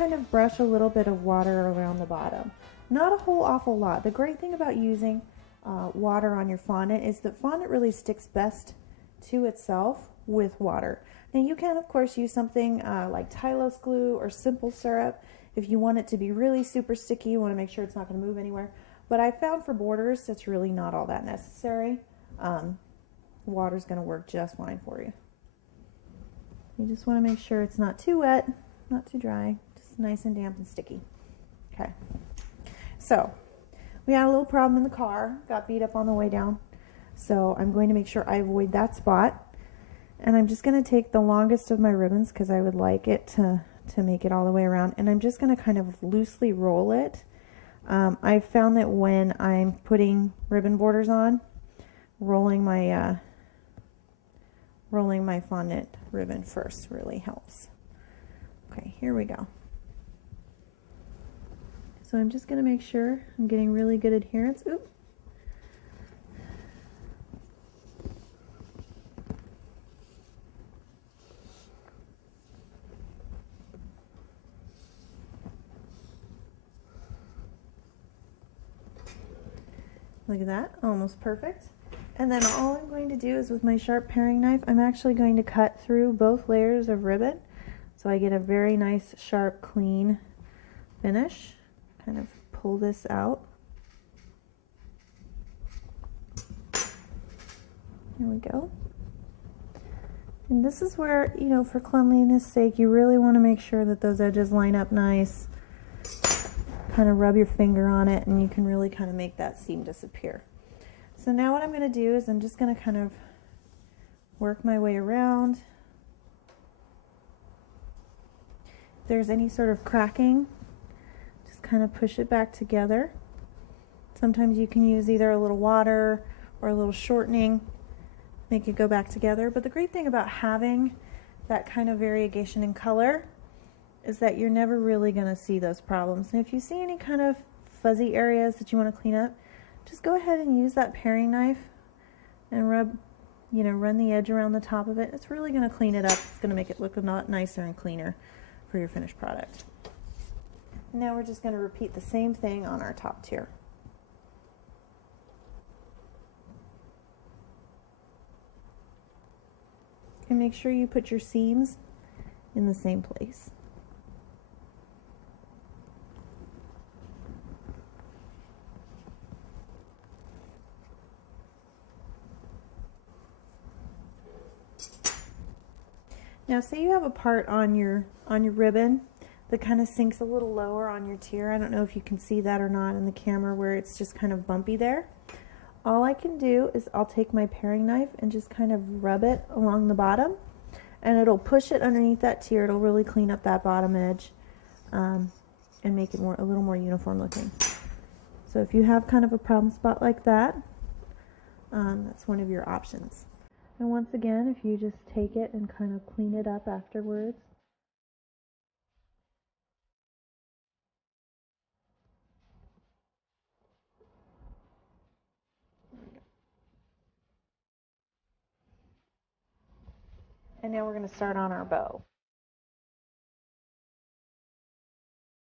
Kind of brush a little bit of water around the bottom. Not a whole awful lot. The great thing about using water on your fondant is that fondant really sticks best to itself with water. Now you can of course use something like Tylose glue or simple syrup if you want it to be really super sticky. You want to make sure it's not going to move anywhere. But I found for borders it's really not all that necessary. Water's going to work just fine for you. You just want to make sure it's not too wet, not too dry, just nice and damp and sticky. Okay, so we had a little problem in the car, got beat up on the way down. So I'm going to make sure I avoid that spot. And I'm just going to take the longest of my ribbons because I would like it to make it all the way around. And I'm just going to kind of loosely roll it. I've found that when I'm putting ribbon borders on, rolling my fondant ribbon first really helps. Okay, here we go. So I'm just going to make sure I'm getting really good adherence. Oop. Look at that, almost perfect. And then all I'm going to do is with my sharp paring knife, I'm actually going to cut through both layers of ribbon so I get a very nice, sharp, clean finish. Kind of pull this out. Here we go. And this is where, you know, for cleanliness sake, you really want to make sure that those edges line up nice. Kind of rub your finger on it and you can really kind of make that seam disappear. So now what I'm going to do is I'm just going to kind of work my way around. If there's any sort of cracking, just kind of push it back together. Sometimes you can use either a little water or a little shortening, make it go back together. But the great thing about having that kind of variegation in color is that you're never really going to see those problems. And if you see any kind of fuzzy areas that you want to clean up, just go ahead and use that paring knife and run the edge around the top of it. It's really going to clean it up. It's going to make it look a lot nicer and cleaner for your finished product. Now we're just going to repeat the same thing on our top tier. And make sure you put your seams in the same place. Now say you have a part on your ribbon that kind of sinks a little lower on your tier. I don't know if you can see that or not in the camera where it's just kind of bumpy there. All I can do is I'll take my paring knife and just kind of rub it along the bottom and it'll push it underneath that tier. It'll really clean up that bottom edge and make it a little more uniform looking. So if you have kind of a problem spot like that, that's one of your options. And once again, if you just take it and kind of clean it up afterwards. And now we're going to start on our bow.